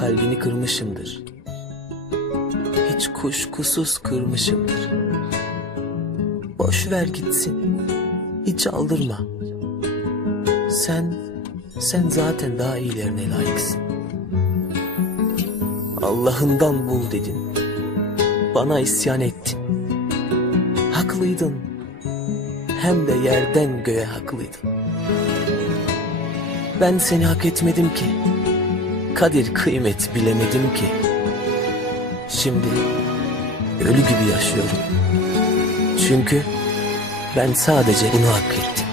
kalbini kırmışımdır. Hiç kuşkusuz kırmışımdır. Boş ver gitsin. Hiç aldırma. Sen, sen zaten daha iyilerine layıksın. Allah'ından bul dedin. Bana isyan ettin. Haklıydın. Hem de yerden göğe haklıydın. Ben seni hak etmedim ki. Kadir kıymet bilemedim ki. Şimdi ölü gibi yaşıyorum. Çünkü ben sadece bunu hak ettim.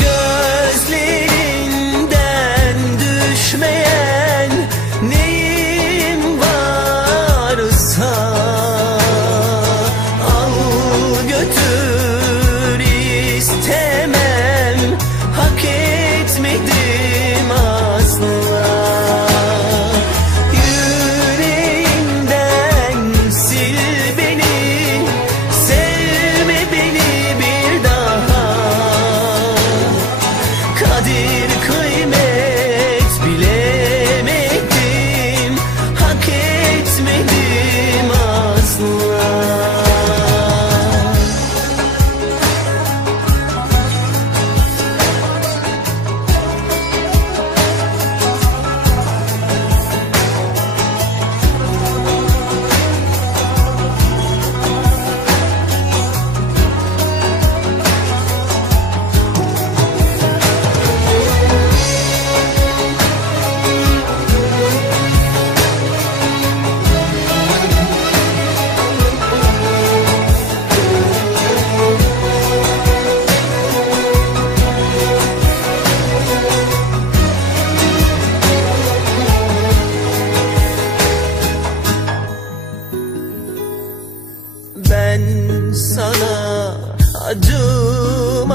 Gözlerinden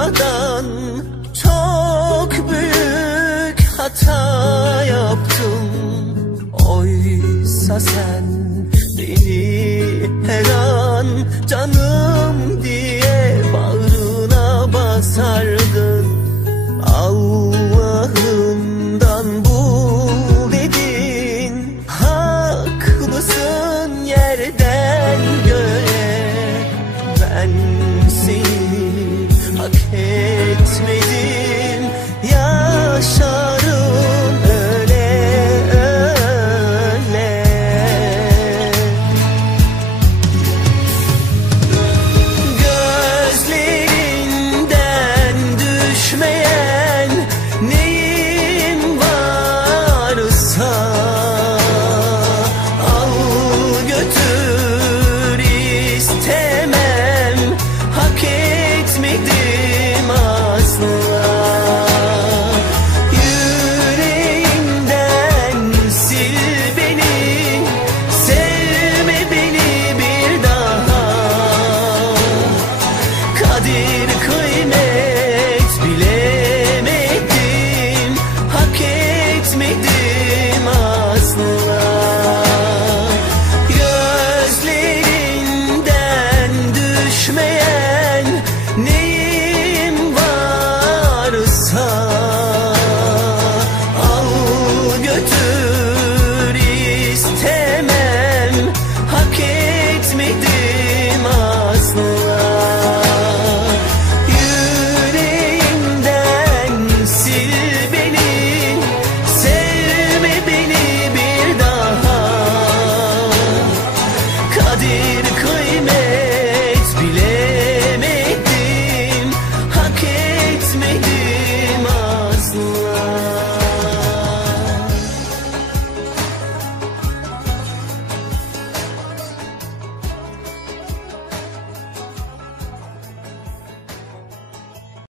acımadan çok büyük hata yaptım. Oysa sen beni her an canım diye bağrına basardın 사